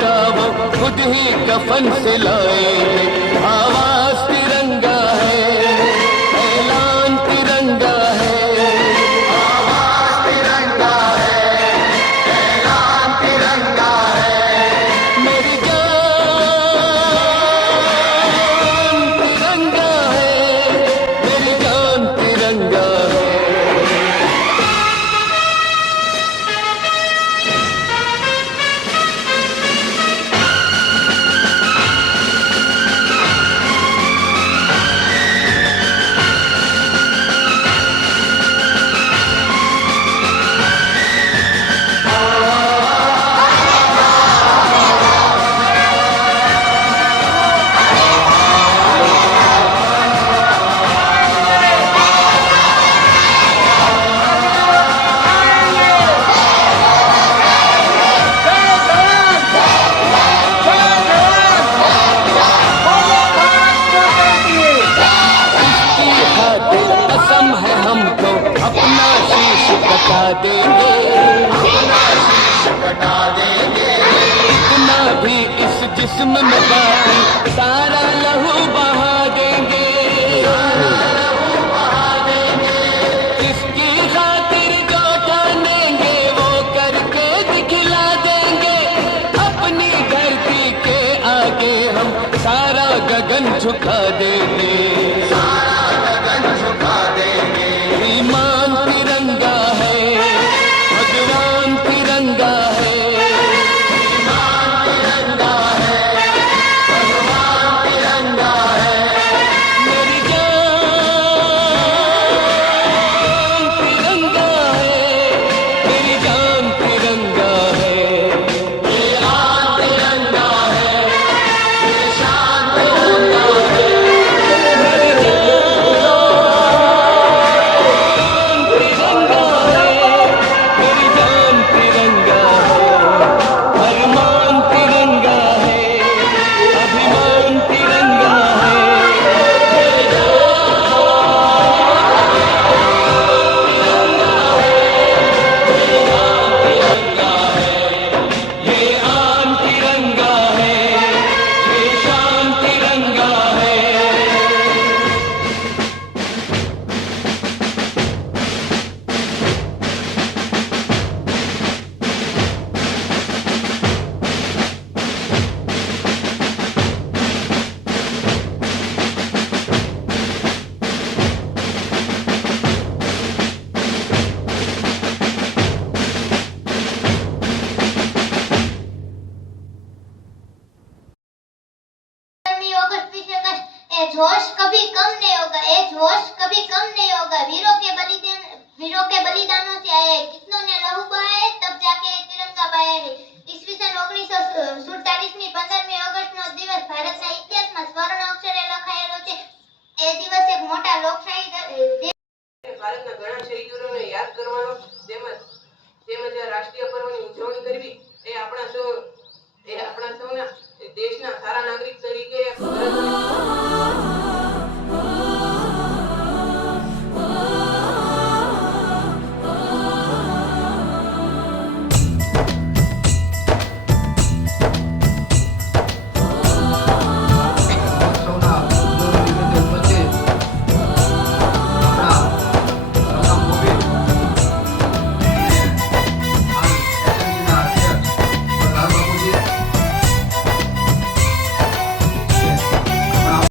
का वो खुद ही कफन से लाएंगे। आवाज तिरंगा है, ऐलान तिरंगा है, आवाज तिरंगा है, ऐलान तिरंगा है। मेरी जान तिरंगा है, मेरी जान तिरंगा है। कसम है हमको अपना शीश कटा देंगे, अपना शीश कटा देंगे। इतना भी इस जिस्म में बाकी सारा लहू बहा देंगे, सारा लहू बहा देंगे। जिसकी खातिर जो ठानेंगे वो करके दिखला देंगे। अपनी धरती के आगे हम सारा गगन झुका देंगे, ईमान तिरंगा है, भगवान तिरंगा है, ईमान तिरंगा है, भगवान तिरंगा है। मेरी जान तिरंगा है, मेरी जान तिरंगा है। ये आन तिरंगा है, ये शान तिरंगा है। मेरी जान जोश कभी कम नहीं होगा, ये जोश कभी कम नहीं होगा। वीरों के बलिदानों से आए, कितनों ने लहू बहाए, तब जाके तिरंगा बहाया है। ईस्वीसन 1947 ની 15મી ઓગસ્ટનો દિવસ ભારતના ઇતિહાસમાં સ્વર્ણ અક્ષરે લખાયેલો છે। એ દિવસ એક મોટા લોકશાહી